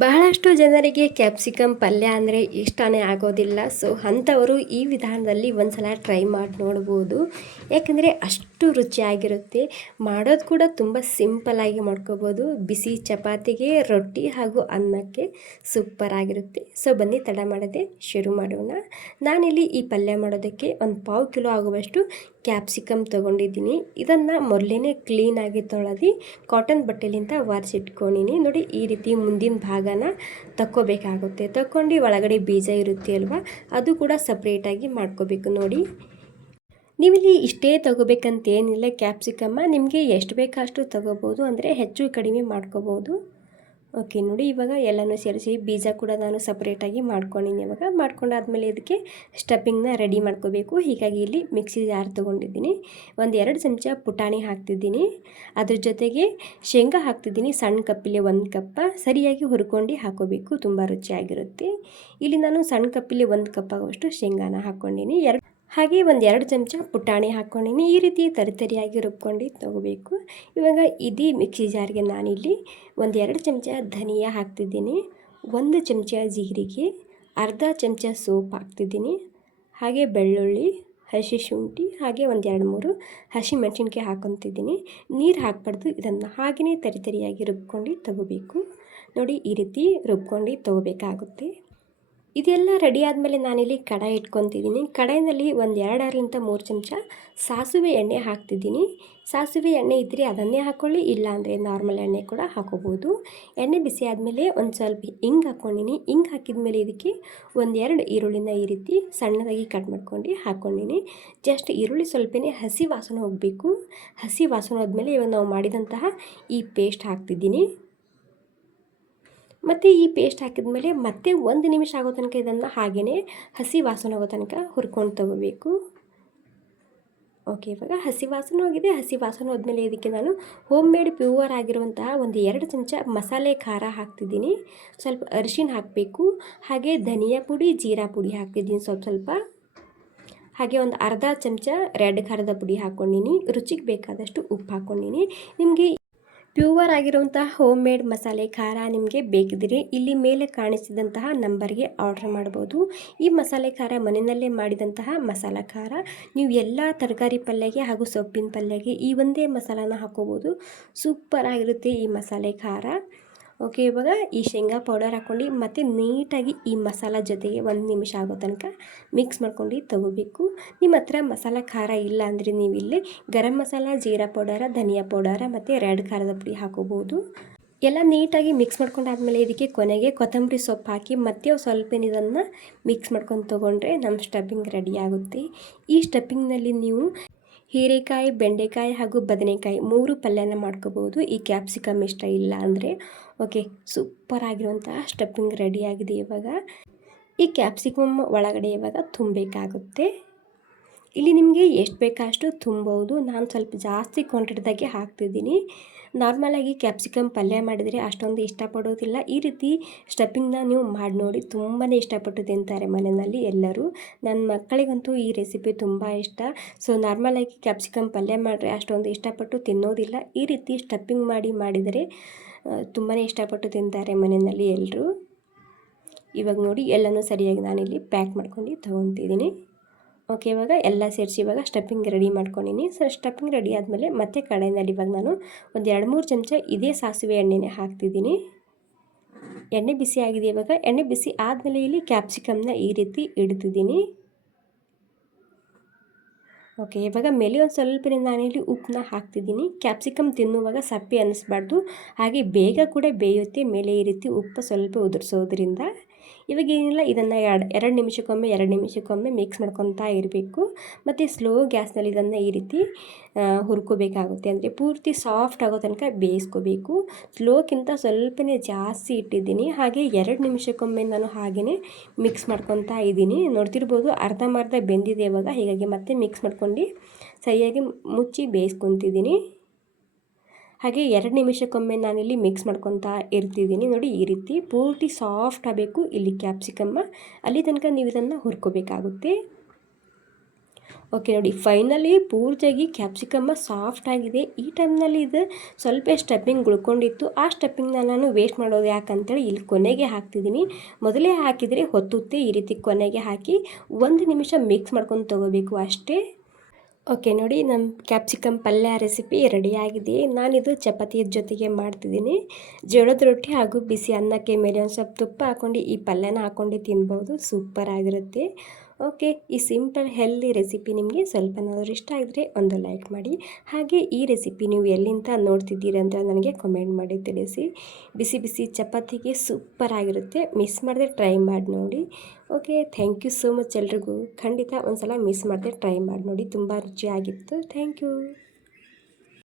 ಬಹಳಷ್ಟು ಜನರಿಗೆ ಕ್ಯಾಪ್ಸಿಕಮ್ ಪಲ್ಯ ಅಂದರೆ ಇಷ್ಟನೇ ಆಗೋದಿಲ್ಲ. ಸೊ ಅಂಥವರು ಈ ವಿಧಾನದಲ್ಲಿ ಒಂದು ಸಲ ಟ್ರೈ ಮಾಡಿ ನೋಡ್ಬೋದು. ಯಾಕಂದರೆ ಅಷ್ಟು ರುಚಿಯಾಗಿರುತ್ತೆ. ಮಾಡೋದು ಕೂಡ ತುಂಬ ಸಿಂಪಲ್ಲಾಗಿ ಮಾಡ್ಕೋಬೋದು. ಬಿಸಿ ಚಪಾತಿಗೆ, ರೊಟ್ಟಿ ಹಾಗೂ ಅನ್ನಕ್ಕೆ ಸೂಪರಾಗಿರುತ್ತೆ. ಸೊ ಬನ್ನಿ ತಡ ಮಾಡದೆ ಶುರು ಮಾಡೋಣ. ನಾನಿಲ್ಲಿ ಈ ಪಲ್ಯ ಮಾಡೋದಕ್ಕೆ ಒಂದು 1/4 ಕಿಲೋ ಆಗುವಷ್ಟು ಕ್ಯಾಪ್ಸಿಕಮ್ ತೊಗೊಂಡಿದ್ದೀನಿ. ಇದನ್ನು ಮೊದಲೇ ಕ್ಲೀನಾಗಿ ತೊಳೆದು ಕಾಟನ್ ಬಟ್ಟೆಲಿಂದ ಒರೆಸಿಟ್ಕೊಂಡಿನಿ. ನೋಡಿ, ಈ ರೀತಿ ಮುಂದಿನ ಭಾಗನ ತಕ್ಕೋಬೇಕಾಗುತ್ತೆ. ತಕ್ಕೊಂಡು ಒಳಗಡೆ ಬೀಜ ಇರುತ್ತೆ ಅಲ್ವಾ, ಅದು ಕೂಡ ಸಪ್ರೇಟಾಗಿ ಮಾಡ್ಕೋಬೇಕು. ನೋಡಿ, ನೀವಿಲ್ಲಿ ಇಷ್ಟೇ ತೊಗೋಬೇಕಂತೇನಿಲ್ಲ. ಕ್ಯಾಪ್ಸಿಕಮ್ಮ ನಿಮಗೆ ಎಷ್ಟು ಬೇಕೋ ಅಷ್ಟು ತೊಗೋಬೋದು, ಅಂದರೆ ಹೆಚ್ಚು ಕಡಿಮೆ ಮಾಡ್ಕೋಬೋದು. ಓಕೆ, ನೋಡಿ ಇವಾಗ ಎಲ್ಲನೂ ಸೇರಿಸಿ ಬೀಜ ಕೂಡ ನಾನು ಸಪ್ರೇಟಾಗಿ ಮಾಡ್ಕೊಂಡಿನಿ. ಇವಾಗ ಮಾಡ್ಕೊಂಡಾದ್ಮೇಲೆ ಇದಕ್ಕೆ ಸ್ಟಫಿಂಗ್ನ ರೆಡಿ ಮಾಡ್ಕೋಬೇಕು. ಹೀಗಾಗಿ ಇಲ್ಲಿ ಮಿಕ್ಸಿ ಜಾರ್ ತೊಗೊಂಡಿದ್ದೀನಿ. 1-2 ಚಮಚ ಪುಟಾಣಿ ಹಾಕ್ತಿದ್ದೀನಿ. ಅದ್ರ ಜೊತೆಗೆ ಶೇಂಗಾ ಹಾಕ್ತಿದ್ದೀನಿ. ಸಣ್ಣ ಕಪ್ಪಿಲೆ 1 ಕಪ್ಪ ಸರಿಯಾಗಿ ಹುರ್ಕೊಂಡು ಹಾಕೋಬೇಕು, ತುಂಬ ರುಚಿಯಾಗಿರುತ್ತೆ. ಇಲ್ಲಿ ನಾನು ಸಣ್ಣ ಕಪ್ಪಿಲೆ 1 ಕಪ್ ಆಗುವಷ್ಟು ಶೇಂಗಾನ ಹಾಕ್ಕೊಂಡಿನಿ. ಹಾಗೆ 1-2 ಚಮಚ ಪುಟಾಣಿ ಹಾಕ್ಕೊಂಡಿನಿ. ಈ ರೀತಿ ತರಿತರಿಯಾಗಿ ರುಬ್ಕೊಂಡು ತೊಗೋಬೇಕು. ಇವಾಗ ಇಡೀ ಮಿಕ್ಸಿ ಜಾರ್ಗೆ ನಾನಿಲ್ಲಿ 1-2 ಚಮಚ ಧನಿಯಾ ಹಾಕ್ತಿದ್ದೀನಿ, 1 ಚಮಚ ಜೀರಿಗೆ, ಅರ್ಧ ಚಮಚ ಸೋಪ್ ಹಾಕ್ತಿದ್ದೀನಿ. ಹಾಗೆ ಬೆಳ್ಳುಳ್ಳಿ, ಹಸಿ ಶುಂಠಿ, ಹಾಗೆ 1-2-3 ಹಸಿ ಮೆಣಸಿನ್ಕಾಯಿ ಹಾಕ್ಕೊತಿದ್ದೀನಿ. ನೀರು ಹಾಕ್ಬಾರ್ದು, ಇದನ್ನು ಹಾಗೆಯೇ ತರಿತರಿಯಾಗಿ ರುಬ್ಕೊಂಡು ತೊಗೋಬೇಕು. ನೋಡಿ, ಈ ರೀತಿ ರುಬ್ಕೊಂಡು ತೊಗೋಬೇಕಾಗುತ್ತೆ. ಇದೆಲ್ಲ ರೆಡಿ ಆದಮೇಲೆ ನಾನಿಲ್ಲಿ ಕಡಾಯಿ ಇಟ್ಕೊತಿದ್ದೀನಿ. ಕಡಾಯಿನಲ್ಲಿ 1-2-3 ಚಮಚ ಸಾಸಿವೆ ಎಣ್ಣೆ ಹಾಕ್ತಿದ್ದೀನಿ. ಸಾಸಿವೆ ಎಣ್ಣೆ ಇದ್ದರೆ ಅದನ್ನೇ ಹಾಕ್ಕೊಳ್ಳಿ, ಇಲ್ಲಾಂದರೆ ನಾರ್ಮಲ್ ಎಣ್ಣೆ ಕೂಡ ಹಾಕೋಬೋದು. ಎಣ್ಣೆ ಬಿಸಿ ಆದಮೇಲೆ ಒಂದು ಸ್ವಲ್ಪ ಹಿಂಗೆ ಹಾಕ್ಕೊಂಡಿನಿ. ಹಿಂಗೆ ಹಾಕಿದ್ಮೇಲೆ ಇದಕ್ಕೆ 1-2 ಈರುಳ್ಳಿನ ಈ ರೀತಿ ಸಣ್ಣದಾಗಿ ಕಟ್ ಮಾಡ್ಕೊಂಡು ಹಾಕ್ಕೊಂಡಿನಿ. ಜಸ್ಟ್ ಈರುಳ್ಳಿ ಸ್ವಲ್ಪನೇ ಹಸಿ ವಾಸನೆ ಹೋಗಬೇಕು. ಹಸಿ ವಾಸನೆ ಹೋದ್ಮೇಲೆ ಇವಾಗ ನಾವು ಮಾಡಿದಂತಹ ಈ ಪೇಸ್ಟ್ ಹಾಕ್ತಿದ್ದೀನಿ. ಮತ್ತು ಈ ಪೇಸ್ಟ್ ಹಾಕಿದ್ಮೇಲೆ ಮತ್ತೆ 1 ನಿಮಿಷ ಆಗೋ ತನಕ ಇದನ್ನು ಹಾಗೆಯೇ ಹಸಿ ವಾಸನೆ ಹೋಗೋ ತನಕ ಹುರ್ಕೊಂಡು ತೊಗೋಬೇಕು. ಓಕೆ, ಇವಾಗ ಹಸಿ ವಾಸನೆ ಹೋಗಿದೆ. ಹಸಿ ವಾಸನೆ ಹೋದ್ಮೇಲೆ ಇದಕ್ಕೆ ನಾನು ಹೋಮ್ ಮೇಡ್ ಪ್ಯೂವರ್ ಆಗಿರುವಂತಹ 1-2 ಚಮಚ ಮಸಾಲೆ ಖಾರ ಹಾಕ್ತಿದ್ದೀನಿ. ಸ್ವಲ್ಪ ಅರಿಶಿನ ಹಾಕಬೇಕು. ಹಾಗೆ ಧನಿಯಾ ಪುಡಿ, ಜೀರಾ ಪುಡಿ ಹಾಕ್ತಿದ್ದೀನಿ ಸ್ವಲ್ಪ. ಹಾಗೆ ಒಂದು ಅರ್ಧ ಚಮಚ ರೆಡ್ ಖಾರದ ಪುಡಿ ಹಾಕ್ಕೊಂಡಿನಿ. ರುಚಿಗೆ ಬೇಕಾದಷ್ಟು ಉಪ್ಪು ಹಾಕ್ಕೊಂಡಿನಿ. ನಿಮಗೆ ಪ್ಯೂವರ್ ಆಗಿರುವಂತಹ ಹೋಮ್ ಮೇಡ್ ಮಸಾಲೆ ಖಾರ ನಿಮಗೆ ಬೇಕಿದ್ರೆ ಇಲ್ಲಿ ಮೇಲೆ ಕಾಣಿಸಿದಂತಹ ನಂಬರ್ಗೆ ಆರ್ಡರ್ ಮಾಡ್ಬೋದು. ಈ ಮಸಾಲೆ ಖಾರ ಮನೆಯಲ್ಲೇ ಮಾಡಿದಂತಹ ಮಸಾಲ ಖಾರ. ನೀವು ಎಲ್ಲ ತರಕಾರಿ ಪಲ್ಯಗೆ ಹಾಗೂ ಸೊಪ್ಪಿನ ಪಲ್ಯಗೆ ಈ ಒಂದೇ ಮಸಾಲಾನ ಹಾಕೋಬೋದು. ಸೂಪರ್ ಆಗಿರುತ್ತೆ ಈ ಮಸಾಲೆ ಖಾರ. ಓಕೆ, ಇವಾಗ ಈ ಶೇಂಗಾ ಪೌಡರ್ ಹಾಕ್ಕೊಂಡು ಮತ್ತು ನೀಟಾಗಿ ಈ ಮಸಾಲ ಜೊತೆಗೆ 1 ನಿಮಿಷ ಆಗೋ ತನಕ ಮಿಕ್ಸ್ ಮಾಡ್ಕೊಂಡು ತೊಗೋಬೇಕು. ನಿಮ್ಮ ಹತ್ರ ಮಸಾಲ ಖಾರ ಇಲ್ಲ ಅಂದರೆ ನೀವು ಇಲ್ಲಿ ಗರಂ ಮಸಾಲ, ಜೀರಾ ಪೌಡರ, ಧನಿಯಾ ಪೌಡರ ಮತ್ತು ರೆಡ್ ಖಾರದ ಪುಡಿ ಹಾಕೋಬೋದು. ಎಲ್ಲ ನೀಟಾಗಿ ಮಿಕ್ಸ್ ಮಾಡ್ಕೊಂಡಾದ್ಮೇಲೆ ಇದಕ್ಕೆ ಕೊನೆಗೆ ಕೊತ್ತಂಬರಿ ಸೊಪ್ಪು ಹಾಕಿ ಮತ್ತೆ ಸ್ವಲ್ಪ ಇದನ್ನು ಮಿಕ್ಸ್ ಮಾಡ್ಕೊಂಡು ತೊಗೊಂಡ್ರೆ ನಮ್ಮ ಸ್ಟಫಿಂಗ್ ರೆಡಿ ಆಗುತ್ತೆ. ಈ ಸ್ಟಫಿಂಗ್ನಲ್ಲಿ ನೀವು ಹೀರೆಕಾಯಿ, ಬೆಂಡೆಕಾಯಿ ಹಾಗೂ ಬದನೆಕಾಯಿ 3 ಪಲ್ಯನ ಮಾಡ್ಕೋಬೋದು. ಈ ಕ್ಯಾಪ್ಸಿಕಮ್ ಇಷ್ಟ ಇಲ್ಲ ಅಂದರೆ. ಓಕೆ, ಸೂಪರ್ ಆಗಿರುವಂತಹ ಸ್ಟಫಿಂಗ್ ರೆಡಿಯಾಗಿದೆ. ಇವಾಗ ಈ ಕ್ಯಾಪ್ಸಿಕಮ್ ಒಳಗಡೆ ಇವಾಗ ತುಂಬಬೇಕಾಗುತ್ತೆ. ಇಲ್ಲಿ ನಿಮಗೆ ಎಷ್ಟು ಬೇಕೋ ಅಷ್ಟು ತುಂಬೋದು. ನಾನು ಸ್ವಲ್ಪ ಜಾಸ್ತಿ ಕ್ವಾಂಟಿಟಿದಾಗೆ ಹಾಕ್ತಿದ್ದೀನಿ. ನಾರ್ಮಲಾಗಿ ಕ್ಯಾಪ್ಸಿಕಮ್ ಪಲ್ಯ ಮಾಡಿದರೆ ಅಷ್ಟೊಂದು ಇಷ್ಟಪಡೋದಿಲ್ಲ. ಈ ರೀತಿ ಸ್ಟಫಿಂಗ್ನ ನೀವು ಮಾಡಿ ನೋಡಿ, ತುಂಬಾ ಇಷ್ಟಪಟ್ಟು ತಿಂತಾರೆ ಮನೆಯಲ್ಲಿ ಎಲ್ಲರೂ. ನನ್ನ ಮಕ್ಕಳಿಗಂತೂ ಈ ರೆಸಿಪಿ ತುಂಬ ಇಷ್ಟ. ಸೊ ನಾರ್ಮಲಾಗಿ ಕ್ಯಾಪ್ಸಿಕಮ್ ಪಲ್ಯ ಮಾಡಿದ್ರೆ ಅಷ್ಟೊಂದು ಇಷ್ಟಪಟ್ಟು ತಿನ್ನೋದಿಲ್ಲ. ಈ ರೀತಿ ಸ್ಟಫಿಂಗ್ ಮಾಡಿದರೆ ತುಂಬಾ ಇಷ್ಟಪಟ್ಟು ತಿಂತಾರೆ ಮನೆಯಲ್ಲಿ ಎಲ್ಲರೂ. ಇವಾಗ ನೋಡಿ, ಎಲ್ಲನೂ ಸರಿಯಾಗಿ ನಾನಿಲ್ಲಿ ಪ್ಯಾಕ್ ಮಾಡ್ಕೊಂಡು ತೊಗೊತಿದ್ದೀನಿ. ಓಕೆ, ಇವಾಗ ಎಲ್ಲ ಸೇರಿಸಿ ಇವಾಗ ಸ್ಟಫಿಂಗ್ ರೆಡಿ ಮಾಡ್ಕೊಂಡಿನಿ. ಸೊ ಸ್ಟಫಿಂಗ್ ರೆಡಿ ಆದಮೇಲೆ ಮತ್ತೆ ಕಡಾಯಿನಲ್ಲಿ ಇವಾಗ ನಾನು 1-2-3 ಚಮಚ ಇದೇ ಸಾಸಿವೆ ಎಣ್ಣೆನೇ ಹಾಕ್ತಿದ್ದೀನಿ. ಎಣ್ಣೆ ಬಿಸಿ ಆಗಿದೆ. ಇವಾಗ ಎಣ್ಣೆ ಬಿಸಿ ಆದಮೇಲೆ ಇಲ್ಲಿ ಕ್ಯಾಪ್ಸಿಕಮ್ನ ಈ ರೀತಿ ಇಡ್ತಿದ್ದೀನಿ. ಓಕೆ, ಇವಾಗ ಮೇಲೆ ಒಂದು ಸ್ವಲ್ಪ ನಾನಿಲ್ಲಿ ಉಪ್ಪನ್ನ ಹಾಕ್ತಿದ್ದೀನಿ. ಕ್ಯಾಪ್ಸಿಕಮ್ ತಿನ್ನುವಾಗ ಸಪ್ಪೆ ಅನ್ನಿಸ್ಬಾರ್ದು, ಹಾಗೆ ಬೇಗ ಕೂಡ ಬೇಯುತ್ತೆ ಮೇಲೆ ಈ ರೀತಿ ಉಪ್ಪು ಸ್ವಲ್ಪ ಉದುರಿಸೋದ್ರಿಂದ. ಇವಾಗ ಏನಿಲ್ಲ, ಇದನ್ನು 2 ನಿಮಿಷಕ್ಕೊಮ್ಮೆ ಮಿಕ್ಸ್ ಮಾಡ್ಕೊತಾ ಇರಬೇಕು. ಮತ್ತು ಸ್ಲೋ ಗ್ಯಾಸ್ನಲ್ಲಿ ಇದನ್ನು ಈ ರೀತಿ ಹುರ್ಕೋಬೇಕಾಗುತ್ತೆ. ಅಂದರೆ ಪೂರ್ತಿ ಸಾಫ್ಟ್ ಆಗೋ ತನಕ ಬೇಯಿಸ್ಕೋಬೇಕು. ಸ್ಲೋಕ್ಕಿಂತ ಸ್ವಲ್ಪನೇ ಜಾಸ್ತಿ ಇಟ್ಟಿದ್ದೀನಿ. ಹಾಗೆ 2 ನಿಮಿಷಕ್ಕೊಮ್ಮೆ ನಾನು ಹಾಗೆಯೇ ಮಿಕ್ಸ್ ಮಾಡ್ಕೊತಾ ಇದ್ದೀನಿ. ನೋಡ್ತಿರ್ಬೋದು, ಅರ್ಧಂಬರ್ಧ ಬೆಂದಿದೆ ಇವಾಗ. ಹೀಗಾಗಿ ಮತ್ತೆ ಮಿಕ್ಸ್ ಮಾಡ್ಕೊಂಡು ಸರಿಯಾಗಿ ಮುಚ್ಚಿ ಬೇಯಿಸ್ಕೊತಿದ್ದೀನಿ. ಹಾಗೆ 2 ನಿಮಿಷಕ್ಕೊಮ್ಮೆ ನಾನಿಲ್ಲಿ ಮಿಕ್ಸ್ ಮಾಡ್ಕೊತಾ ಇರ್ತಿದ್ದೀನಿ. ನೋಡಿ, ಈ ರೀತಿ ಪೂರ್ತಿ ಸಾಫ್ಟ್ ಆಗಬೇಕು ಇಲ್ಲಿ ಕ್ಯಾಪ್ಸಿಕಮ್ಮ. ಅಲ್ಲಿ ತನಕ ನೀವು ಇದನ್ನು ಹುರ್ಕೋಬೇಕಾಗುತ್ತೆ. ಓಕೆ ನೋಡಿ, ಫೈನಲಿ ಪೂರ್ತಿಯಾಗಿ ಕ್ಯಾಪ್ಸಿಕಮ್ಮ ಸಾಫ್ಟ್ ಆಗಿದೆ. ಈ ಟೈಮ್ನಲ್ಲಿ ಇದು ಸ್ವಲ್ಪ ಸ್ಟಫಿಂಗ್ ಉಳ್ಕೊಂಡಿತ್ತು. ಆ ಸ್ಟಫಿಂಗ್ನ ನಾನು ವೇಸ್ಟ್ ಮಾಡೋದು ಯಾಕಂತೇಳಿ ಇಲ್ಲಿ ಕೊನೆಗೆ ಹಾಕ್ತಿದ್ದೀನಿ. ಮೊದಲೇ ಹಾಕಿದರೆ ಹೊತ್ತುತ್ತೆ. ಈ ರೀತಿ ಕೊನೆಗೆ ಹಾಕಿ 1 ನಿಮಿಷ ಮಿಕ್ಸ್ ಮಾಡ್ಕೊಂಡು ತೊಗೋಬೇಕು ಅಷ್ಟೇ. ಓಕೆ ನೋಡಿ, ನಮ್ಮ ಕ್ಯಾಪ್ಸಿಕಮ್ ಪಲ್ಯ ರೆಸಿಪಿ ರೆಡಿಯಾಗಿದೆ. ನಾನಿದು ಚಪಾತಿಯ ಜೊತೆಗೆ ಮಾಡ್ತಿದ್ದೀನಿ. ಜೋಳದ ರೊಟ್ಟಿ ಹಾಗೂ ಬಿಸಿ ಅನ್ನಕ್ಕೆ ಮೇಲೆ ಒಂದು ಸ್ವಲ್ಪ ತುಪ್ಪ ಹಾಕ್ಕೊಂಡು ಈ ಪಲ್ಯನ ಹಾಕ್ಕೊಂಡು ತಿನ್ಬೋದು. ಸೂಪರ್ ಆಗಿರುತ್ತೆ. ಓಕೆ, ಈ ಸಿಂಪಲ್ ಹೆಲ್ದಿ ರೆಸಿಪಿ ನಿಮಗೆ ಸ್ವಲ್ಪನಾದರೂ ಇಷ್ಟ ಆಗಿದ್ರೆ ಒಂದು ಲೈಕ್ ಮಾಡಿ. ಹಾಗೆ ಈ ರೆಸಿಪಿ ನೀವು ಎಲ್ಲಿಂದ ನೋಡ್ತಿದ್ದೀರಿ ಅಂತ ನನಗೆ ಕಮೆಂಟ್ ಮಾಡಿ ತಿಳಿಸಿ. ಬಿಸಿ ಬಿಸಿ ಚಪಾತಿಗೆ ಸೂಪರ್ ಆಗಿರುತ್ತೆ. ಮಿಸ್ ಮಾಡದೆ ಟ್ರೈ ಮಾಡಿ ನೋಡಿ. Okay, thank you so much ಎಲ್ರಿಗೂ. ಖಂಡಿತ ಒಂದು ಸಲ ಮಿಸ್ ಮಾಡದೆ ಟ್ರೈ ಮಾಡಿ ನೋಡಿ. ತುಂಬ ರುಚಿಯಾಗಿತ್ತು. Thank you.